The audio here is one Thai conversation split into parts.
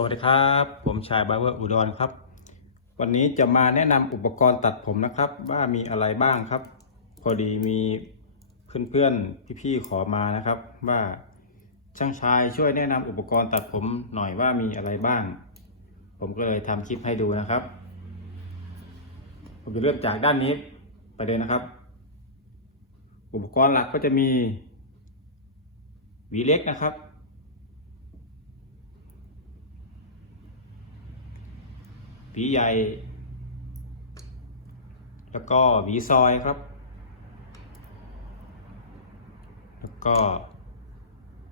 สวัสดีครับ ผมชายบาเบอร์อุดรครับ วันนี้จะมาแนะนำอุปกรณ์ตัดผมนะครับ ว่ามีอะไรบ้างครับ พอดีมีเพื่อนๆพี่ๆขอมานะครับ ว่าช่างชายช่วยแนะนำอุปกรณ์ตัดผมหน่อยว่ามีอะไรบ้าง ผมก็เลยทำคลิปให้ดูนะครับ ผมจะเริ่มจากด้านนี้ไปเลยนะครับ อุปกรณ์หลักก็จะมีหวีเล็กนะครับ ห วีใหญ่ แล้วก็หวีซอยครับ แล้วก็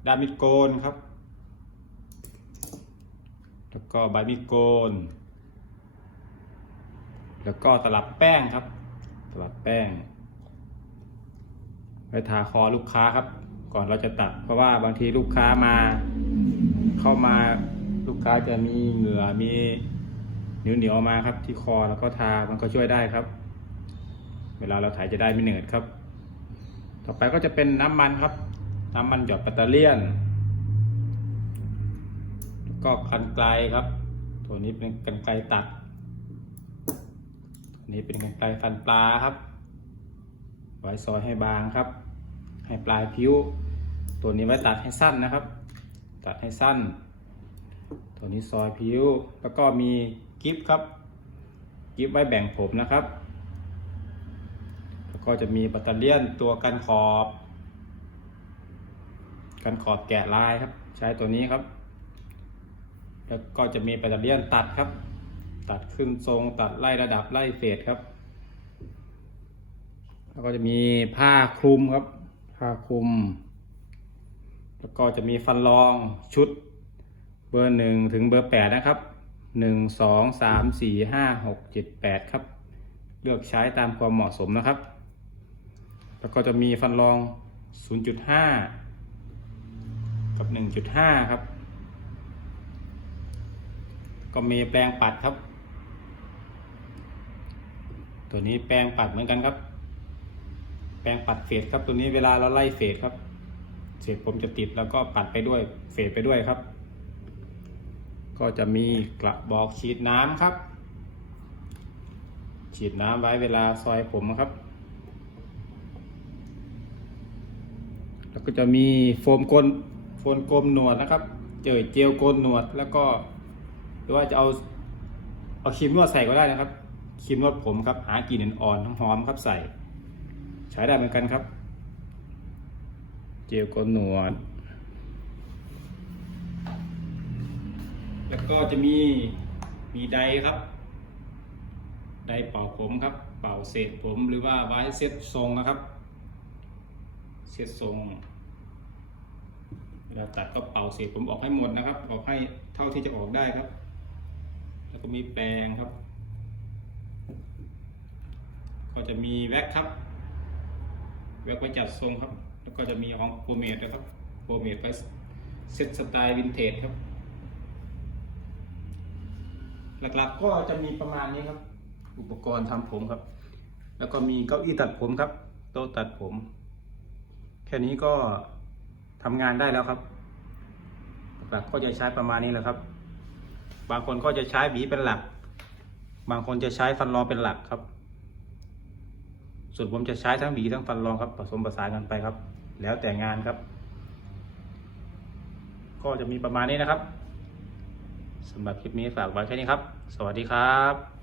ดามิดโกนครับ แล้วก็ใบมิดโกน แล้วก็ตลับแป้งครับ ตลับแป้งไว้ทาคอลูกค้าครับ ก่อนเราจะตัด เพราะว่าบางทีลูกค้ามาเข้ามาลูกค้าจะมีเหงื่อมี นียวเหนียวๆมาครับ ที่คอแล้วก็ทามันก็ช่วยได้ครับ เวลาเราถ่ายจะได้ไม่เหนื่อยครับ ต่อไปก็จะเป็นน้ำมันครับ น้ำมันหยอดแบตเตอเลี่ยนแล้วก็กันไกลครับ ตัวนี้เป็นกันไกลตัดตัวนี้เป็นกันไกลฟันปลาครับไว้ซอยให้บางครับ ให้ปลายผิว ตัวนี้ไว้ตัดให้สั้นนะครับ ตัดให้สั้น ตัวนี้ซอยผิวแล้วก็มี กิฟครับ กิฟไว้แบ่งผมนะครับ แล้วก็จะมีแบตเตอเลี่ยนตัวกันขอบ กันขอบแกะลายครับ ใช้ตัวนี้ครับ แล้วก็จะมีแบตเตอเลี่ยนตัดครับ ตัดขึ้นทรงตัดไล่ระดับไล่เฟสครับ แล้วก็จะมีผ้าคลุมครับ ผ้าคลุม แล้วก็จะมีฟันรองชุดเบอร์หนึ่งถึงเบอร์แปดนะครับ หนึ่งสองสามสี่ห้าหกเจ็ดแปดครับ เลือกใช้ตามความเหมาะสมนะครับ แล้วก็จะมีฟันรอง 0.5 กับ 1.5 ครับ ก็มีแปรงปัดครับ ตัวนี้แปรงปัดเหมือนกันครับ แปรงปัดเฟดครับ ตัวนี้เวลาเราไล่เฟดครับ เศษผมจะติดแล้วก็ปัดไปด้วย เฟดไปด้วยครับ ก็จะมีกระบอกฉีดน้ำครับ ฉีดน้ำไว้เวลาซอยผมครับ แล้วก็จะมีโฟมกลนโฟมกลมหนวดนะครับ เจอเจลโกนหนวดแล้วก็ หรือว่าจะเอาเอาครีมนวดใส่ก็ได้นะครับครีมนวดผมครับ หากลิ่นอ่อนหอมครับใส่ ใช้ได้เหมือนกันครับ เจลโกนหนวด แล้วก็จะมีมีไดครับ ไดเป่าผมครับ เป่าเศษผมหรือว่าไว้เซตทรงนะครับ เซ็ตทรงเวลาตัดก็เป่าเศษผมออกให้หมดนะครับ ออกให้เท่าที่จะออกได้ครับ แล้วก็มีแปรงครับ ก็จะมีแว็กครับแว็กไว้จัดทรงครับ แล้วก็จะมีของโปรเมดนะครับโปรเมดไว้เซตสไตล์วินเทจครับ หลักๆ ก็จะมีประมาณนี้ครับ อุปกรณ์ทำผมครับ แล้วก็มีเก้าอี้ตัดผมครับ โต๊ะตัดผม แค่นี้ก็ทำงานได้แล้วครับ หลักๆก็จะใช้ประมาณนี้แหละครับ บางคนก็จะใช้หวีเป็นหลัก บางคนจะใช้ฟันรองเป็นหลักครับ ส่วนผมจะใช้ทั้งหวีทั้งฟันรองครับ ผสมผสานกันไปครับ แล้วแต่งานครับ ก็จะมีประมาณนี้นะครับ สำหรับคลิปนี้ฝากไว้แค่นี้ครับ สวัสดีครับ